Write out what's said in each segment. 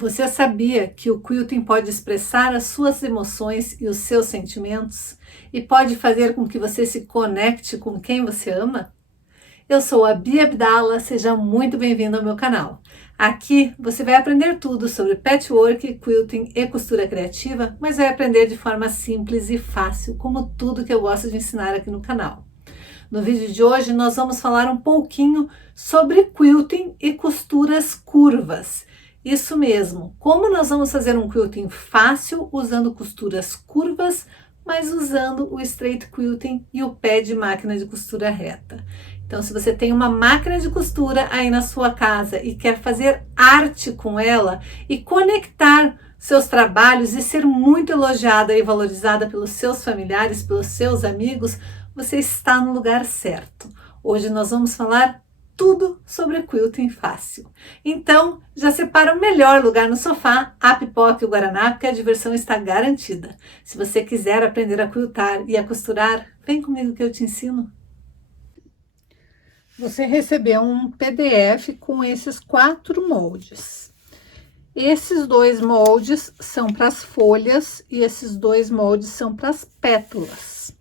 Você sabia que o quilting pode expressar as suas emoções e os seus sentimentos e pode fazer com que você se conecte com quem você ama? Eu sou a Bia Abdala, seja muito bem-vindo ao meu canal. Aqui você vai aprender tudo sobre patchwork, quilting e costura criativa, mas vai aprender de forma simples e fácil, como tudo que eu gosto de ensinar aqui no canal. No vídeo de hoje nós vamos falar um pouquinho sobre quilting e costuras curvas. Isso mesmo, como nós vamos fazer um quilting fácil usando costuras curvas, mas usando o straight quilting e o pé de máquina de costura reta. Então, se você tem uma máquina de costura aí na sua casa e quer fazer arte com ela e conectar seus trabalhos e ser muito elogiada e valorizada pelos seus familiares, pelos seus amigos, você está no lugar certo. Hoje nós vamos falar tudo sobre quilting fácil. Então, já separa o melhor lugar no sofá, a pipoca e o guaraná, porque a diversão está garantida. Se você quiser aprender a quiltar e a costurar, vem comigo que eu te ensino. Você recebeu um PDF com esses 4 moldes. Esses 2 moldes são para as folhas e esses 2 moldes são para as pétalas.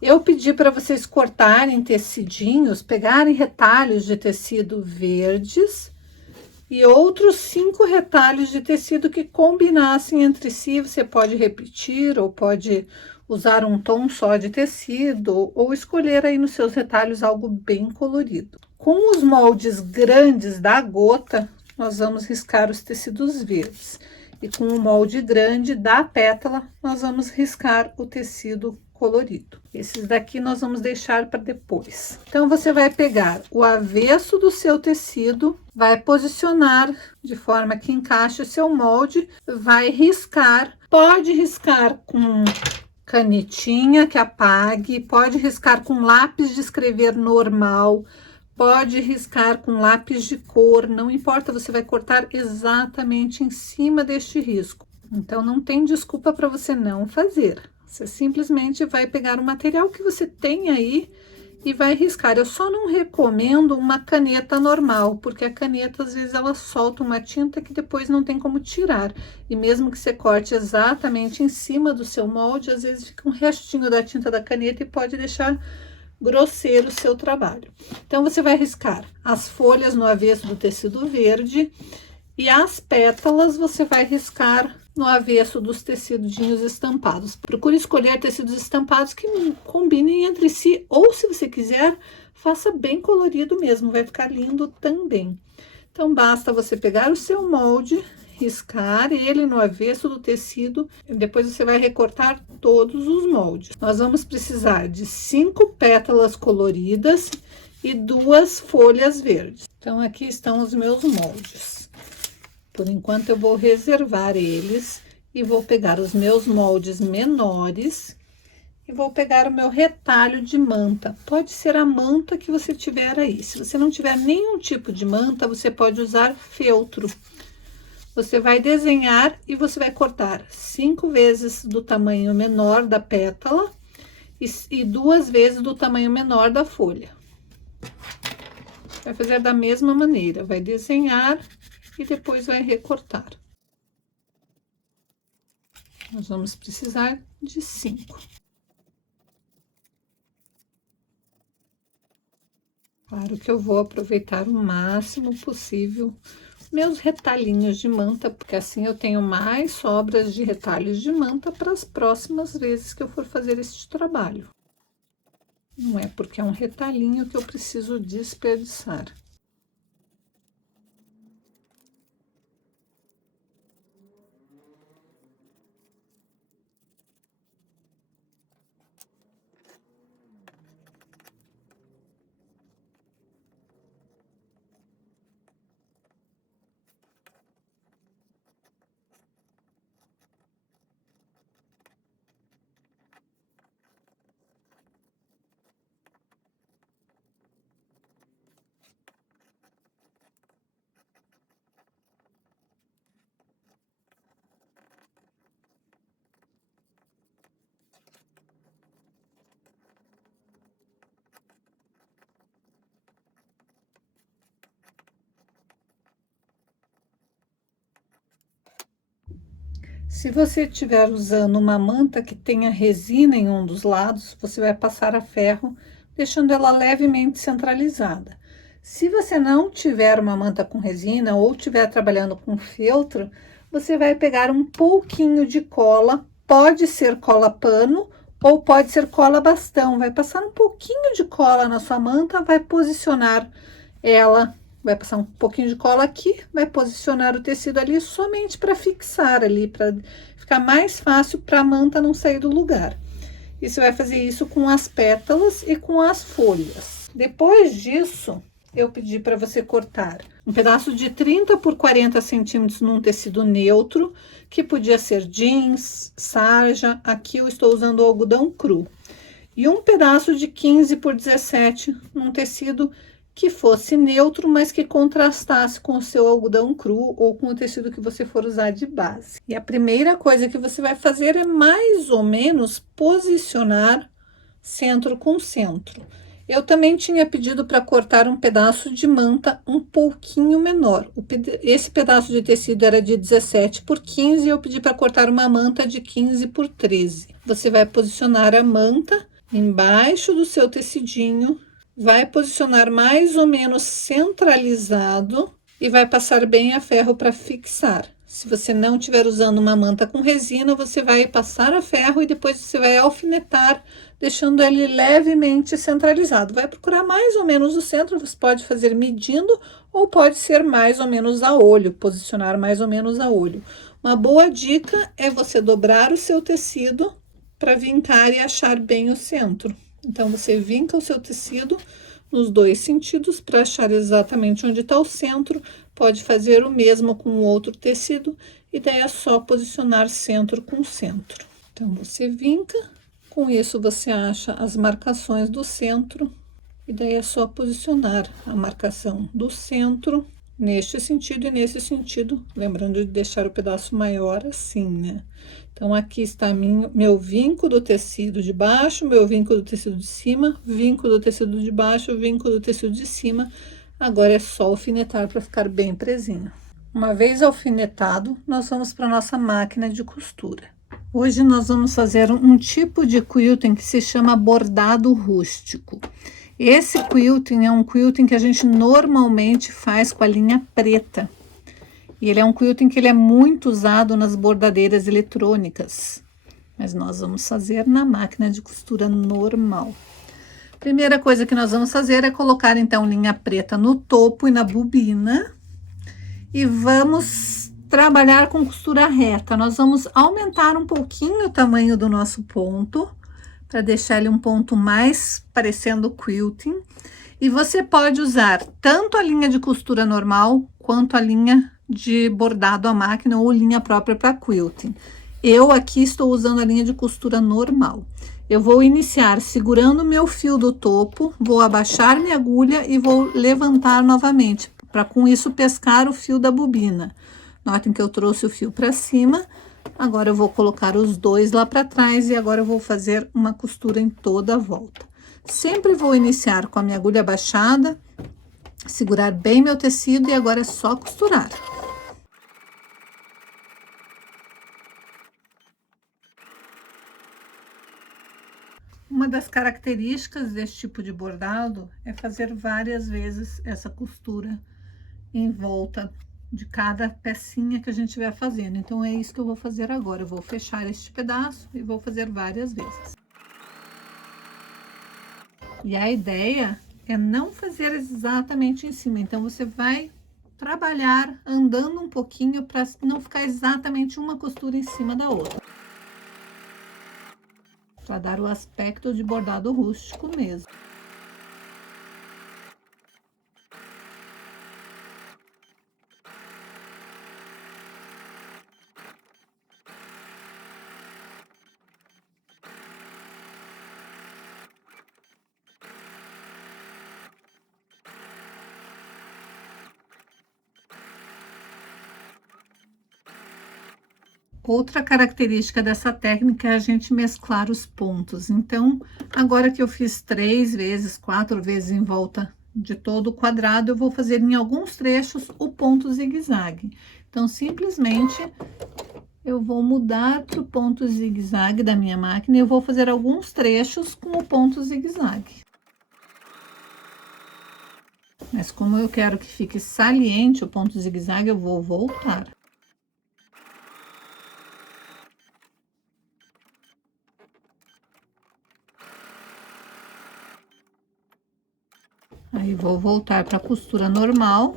Eu pedi para vocês cortarem tecidinhos, pegarem retalhos de tecido verdes e outros 5 retalhos de tecido que combinassem entre si. Você pode repetir ou pode usar um tom só de tecido ou escolher aí nos seus retalhos algo bem colorido. Com os moldes grandes da gota, nós vamos riscar os tecidos verdes. E com o molde grande da pétala, nós vamos riscar o tecido colorido. Esses daqui nós vamos deixar para depois. Então, você vai pegar o avesso do seu tecido, vai posicionar de forma que encaixe o seu molde, vai riscar. Pode riscar com canetinha que apague, pode riscar com lápis de escrever normal, pode riscar com lápis de cor, não importa, você vai cortar exatamente em cima deste risco. Então, não tem desculpa para você não fazer. Você simplesmente vai pegar o material que você tem aí e vai riscar. Eu só não recomendo uma caneta normal, porque a caneta, às vezes, ela solta uma tinta que depois não tem como tirar. E mesmo que você corte exatamente em cima do seu molde, às vezes fica um restinho da tinta da caneta e pode deixar grosseiro o seu trabalho. Então, você vai riscar as folhas no avesso do tecido verde e as pétalas você vai riscar no avesso dos tecidinhos estampados. Procure escolher tecidos estampados que combinem entre si, ou se você quiser, faça bem colorido mesmo, vai ficar lindo também. Então, basta você pegar o seu molde, riscar ele no avesso do tecido, e depois você vai recortar todos os moldes. Nós vamos precisar de 5 pétalas coloridas e 2 folhas verdes. Então, aqui estão os meus moldes. Por enquanto, eu vou reservar eles e vou pegar os meus moldes menores e vou pegar o meu retalho de manta. Pode ser a manta que você tiver aí. Se você não tiver nenhum tipo de manta, você pode usar feltro. Você vai desenhar e você vai cortar 5 vezes do tamanho menor da pétala e 2 vezes do tamanho menor da folha. Vai fazer da mesma maneira, vai desenhar e depois vai recortar. Nós vamos precisar de 5. Claro que eu vou aproveitar o máximo possível meus retalhinhos de manta, porque assim eu tenho mais sobras de retalhos de manta para as próximas vezes que eu for fazer este trabalho. Não é porque é um retalhinho que eu preciso desperdiçar. Se você estiver usando uma manta que tenha resina em um dos lados, você vai passar a ferro, deixando ela levemente centralizada. Se você não tiver uma manta com resina ou estiver trabalhando com feltro, você vai pegar um pouquinho de cola, pode ser cola pano ou pode ser cola bastão. Vai passar um pouquinho de cola na sua manta, vai posicionar ela, vai passar um pouquinho de cola aqui, vai posicionar o tecido ali somente para fixar ali, para ficar mais fácil para a manta não sair do lugar. E você vai fazer isso com as pétalas e com as folhas. Depois disso, eu pedi para você cortar um pedaço de 30 por 40 centímetros num tecido neutro, que podia ser jeans, sarja, aqui eu estou usando algodão cru. E um pedaço de 15 por 17 num tecido que fosse neutro, mas que contrastasse com o seu algodão cru ou com o tecido que você for usar de base. E a primeira coisa que você vai fazer é mais ou menos posicionar centro com centro. Eu também tinha pedido para cortar um pedaço de manta um pouquinho menor. Esse pedaço de tecido era de 17 por 15 e eu pedi para cortar uma manta de 15 por 13. Você vai posicionar a manta embaixo do seu tecidinho, vai posicionar mais ou menos centralizado e vai passar bem a ferro para fixar. Se você não estiver usando uma manta com resina, você vai passar a ferro e depois você vai alfinetar, deixando ele levemente centralizado. Vai procurar mais ou menos o centro, você pode fazer medindo ou pode ser mais ou menos a olho, posicionar mais ou menos a olho. Uma boa dica é você dobrar o seu tecido para vincar e achar bem o centro. Então, você vinca o seu tecido nos dois sentidos para achar exatamente onde está o centro. Pode fazer o mesmo com o outro tecido, e daí é só posicionar centro com centro. Então, você vinca, com isso você acha as marcações do centro, e daí é só posicionar a marcação do centro neste sentido e nesse sentido, lembrando de deixar o pedaço maior assim, né? Então, aqui está meu vinco do tecido de baixo, meu vinco do tecido de cima, vinco do tecido de baixo, vinco do tecido de cima. Agora é só alfinetar para ficar bem presinho. Uma vez alfinetado, nós vamos para nossa máquina de costura. Hoje nós vamos fazer um tipo de quilting que se chama bordado rústico. Esse quilting é um quilting que a gente normalmente faz com a linha preta. E ele é um quilting que ele é muito usado nas bordadeiras eletrônicas. Mas nós vamos fazer na máquina de costura normal. Primeira coisa que nós vamos fazer é colocar então linha preta no topo e na bobina. E vamos trabalhar com costura reta. Nós vamos aumentar um pouquinho o tamanho do nosso ponto, para deixar ele um ponto mais parecendo quilting. E você pode usar tanto a linha de costura normal, quanto a linha de bordado à máquina ou linha própria para quilting. Eu aqui estou usando a linha de costura normal. Eu vou iniciar segurando meu fio do topo, vou abaixar minha agulha e vou levantar novamente, para com isso pescar o fio da bobina. Notem que eu trouxe o fio para cima. Agora eu vou colocar os dois lá para trás e agora eu vou fazer uma costura em toda a volta. Sempre vou iniciar com a minha agulha abaixada, segurar bem meu tecido e agora é só costurar. Uma das características desse tipo de bordado é fazer várias vezes essa costura em volta de cada pecinha que a gente estiver fazendo. Então, é isso que eu vou fazer agora. Eu vou fechar este pedaço e vou fazer várias vezes. E a ideia é não fazer exatamente em cima. Então, você vai trabalhar andando um pouquinho para não ficar exatamente uma costura em cima da outra. Para dar o aspecto de bordado rústico mesmo. Outra característica dessa técnica é a gente mesclar os pontos. Então, agora que eu fiz 3 vezes, 4 vezes em volta de todo o quadrado, eu vou fazer em alguns trechos o ponto zigue-zague. Então, simplesmente eu vou mudar para o ponto zigue-zague da minha máquina e eu vou fazer alguns trechos com o ponto zigue-zague. Mas como eu quero que fique saliente o ponto zigue-zague, eu vou voltar. Aí, vou voltar para a costura normal.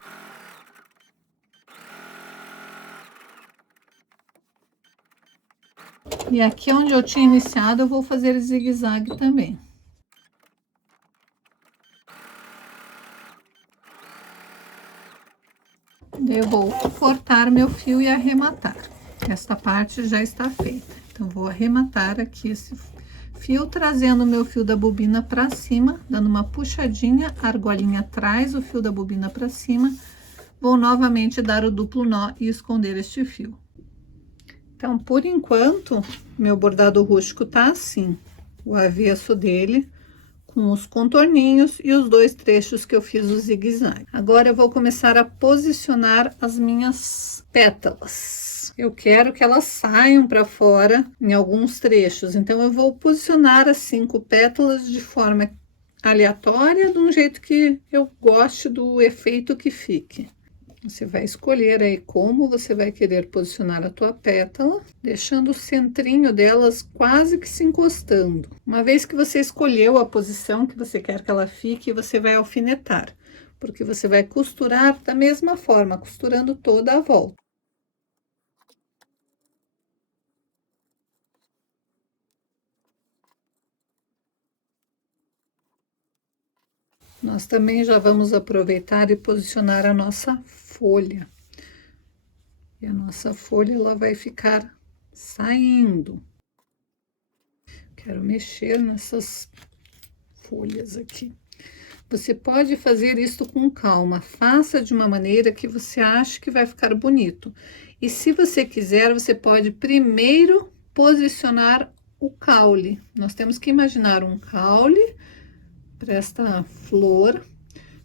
E aqui onde eu tinha iniciado, eu vou fazer zigue-zague também. Eu vou cortar meu fio e arrematar. Esta parte já está feita. Então, vou arrematar aqui esse fio, trazendo o meu fio da bobina para cima, dando uma puxadinha, a argolinha traz o fio da bobina para cima. Vou novamente dar o duplo nó e esconder este fio. Então, por enquanto, meu bordado rústico tá assim, o avesso dele, com os contorninhos e os dois trechos que eu fiz o zigue-zague. Agora eu vou começar a posicionar as minhas pétalas. Eu quero que elas saiam para fora em alguns trechos, então eu vou posicionar as 5 pétalas de forma aleatória, de um jeito que eu goste do efeito que fique. Você vai escolher aí como você vai querer posicionar a tua pétala, deixando o centrinho delas quase que se encostando. Uma vez que você escolheu a posição que você quer que ela fique, você vai alfinetar, porque você vai costurar da mesma forma, costurando toda a volta. Nós também já vamos aproveitar e posicionar a nossa folha. E a nossa folha, ela vai ficar saindo. Quero mexer nessas folhas aqui. Você pode fazer isso com calma, faça de uma maneira que você ache que vai ficar bonito. E se você quiser, você pode primeiro posicionar o caule. Nós temos que imaginar um caule para esta flor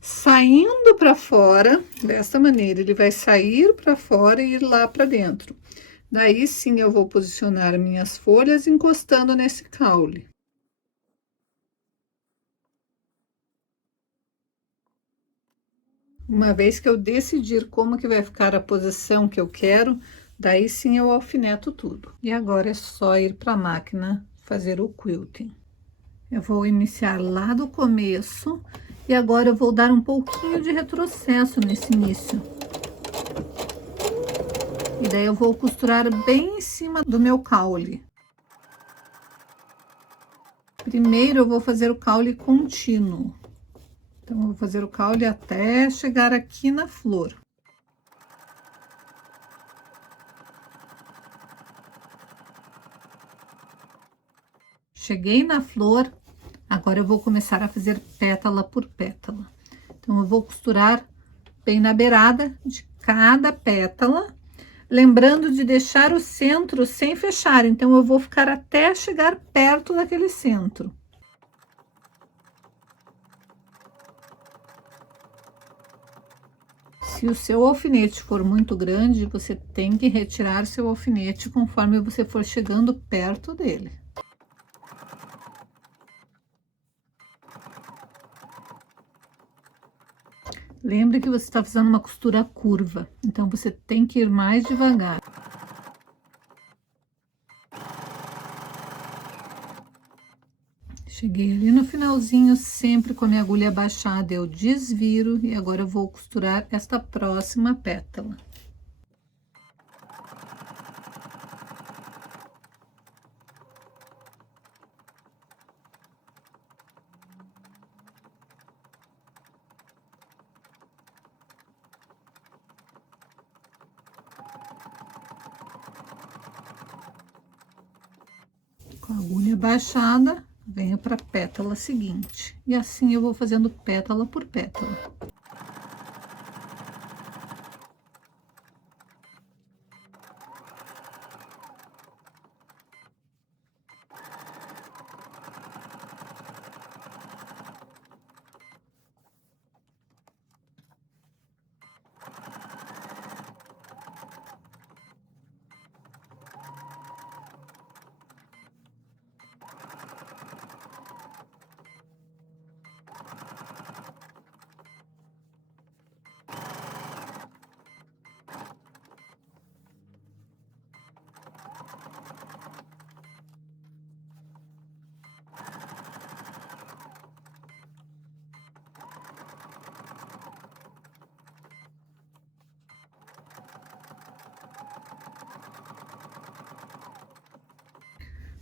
saindo para fora, dessa maneira, ele vai sair para fora e ir lá para dentro. Daí sim eu vou posicionar minhas folhas encostando nesse caule. Uma vez que eu decidir como que vai ficar a posição que eu quero, daí sim eu alfineto tudo. E agora é só ir para a máquina fazer o quilting. Eu vou iniciar lá do começo e agora eu vou dar um pouquinho de retrocesso nesse início. E daí eu vou costurar bem em cima do meu caule. Primeiro eu vou fazer o caule contínuo. Então, eu vou fazer o caule até chegar aqui na flor. Cheguei na flor, agora eu vou começar a fazer pétala por pétala. Então, eu vou costurar bem na beirada de cada pétala, lembrando de deixar o centro sem fechar. Então, eu vou ficar até chegar perto daquele centro. Se o seu alfinete for muito grande, você tem que retirar seu alfinete conforme você for chegando perto dele. Lembre que você está fazendo uma costura curva, então você tem que ir mais devagar. Cheguei ali no finalzinho, sempre com a minha agulha abaixada, eu desviro e agora eu vou costurar esta próxima pétala. Com a agulha baixada, venho para a pétala seguinte. E assim eu vou fazendo pétala por pétala.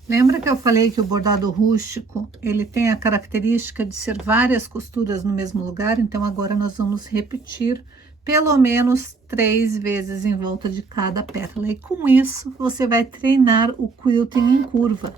Lembra que eu falei que o bordado rústico, ele tem a característica de ser várias costuras no mesmo lugar? Então, agora nós vamos repetir pelo menos 3 vezes em volta de cada pétala. E com isso, você vai treinar o quilting em curva.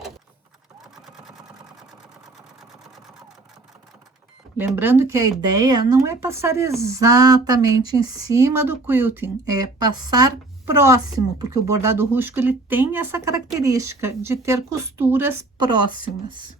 Lembrando que a ideia não é passar exatamente em cima do quilting, é passar próximo, porque o bordado rústico ele tem essa característica de ter costuras próximas.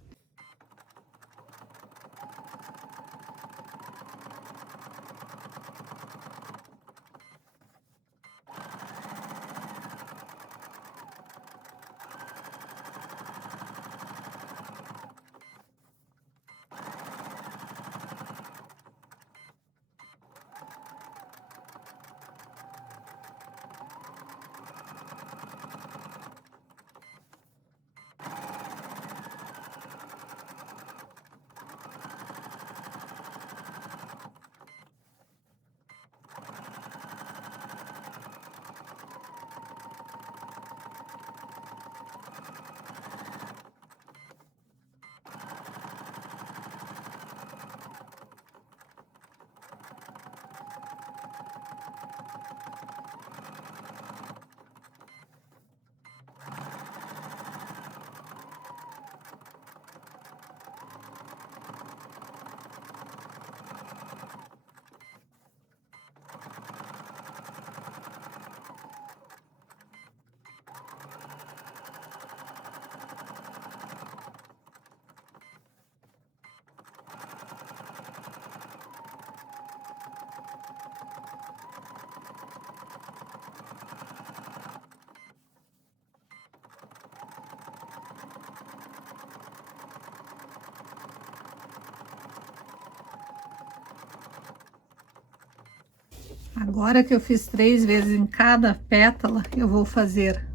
Agora que eu fiz 3 vezes em cada pétala, eu vou fazer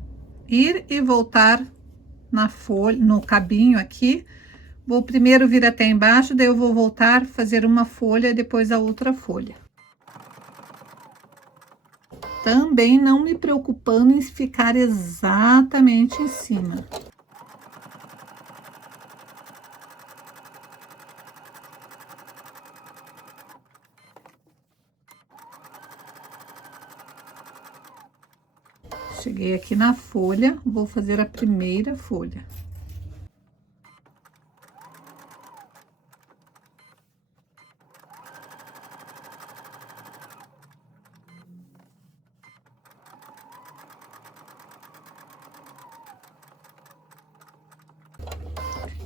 ir e voltar na folha, no cabinho aqui. Vou primeiro vir até embaixo, daí eu vou voltar, fazer uma folha e depois a outra folha. Também não me preocupando em ficar exatamente em cima. Cheguei aqui na folha, vou fazer a primeira folha.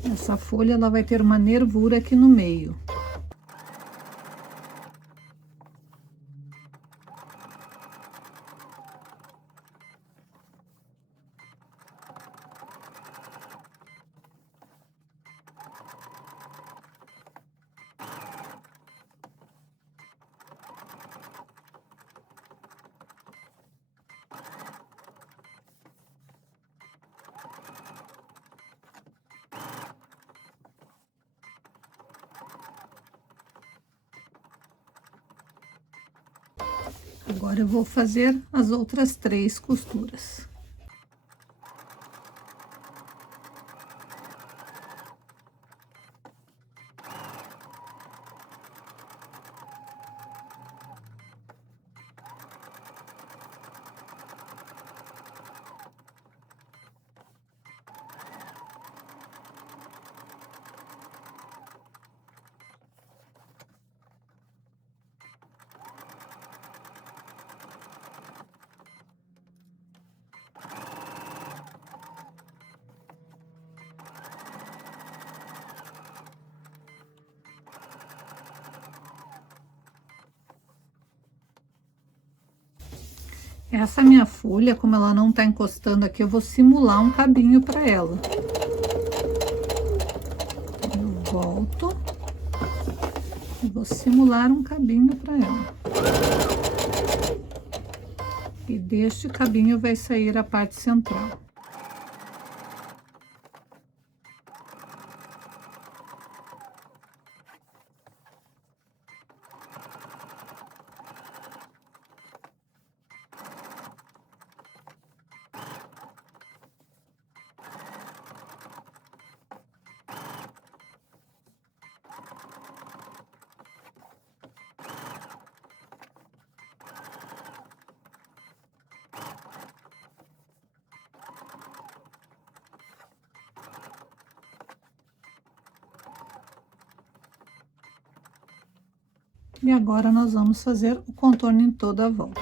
Essa folha, ela vai ter uma nervura aqui no meio. Agora eu vou fazer as outras 3 costuras. Essa minha folha, como ela não tá encostando aqui, eu vou simular um cabinho para ela. Eu volto e vou simular um cabinho para ela. E deste cabinho vai sair a parte central. E agora nós vamos fazer o contorno em toda a volta.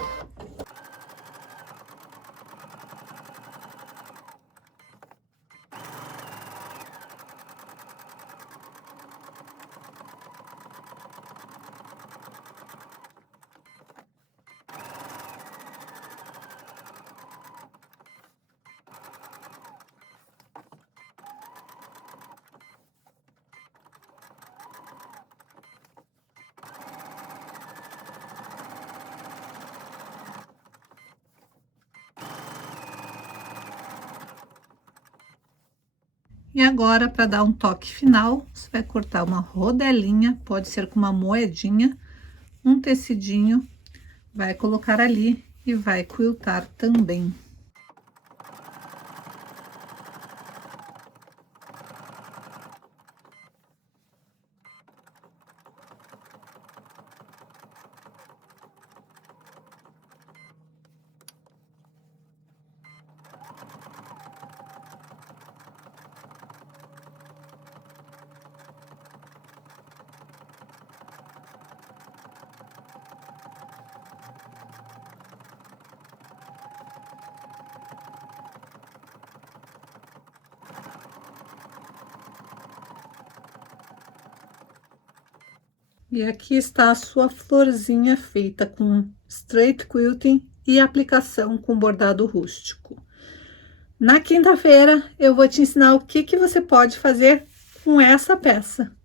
E agora, para dar um toque final, você vai cortar uma rodelinha, pode ser com uma moedinha, um tecidinho, vai colocar ali e vai quiltar também. E aqui está a sua florzinha feita com straight quilting e aplicação com bordado rústico. Na quinta-feira eu vou te ensinar o que você pode fazer com essa peça.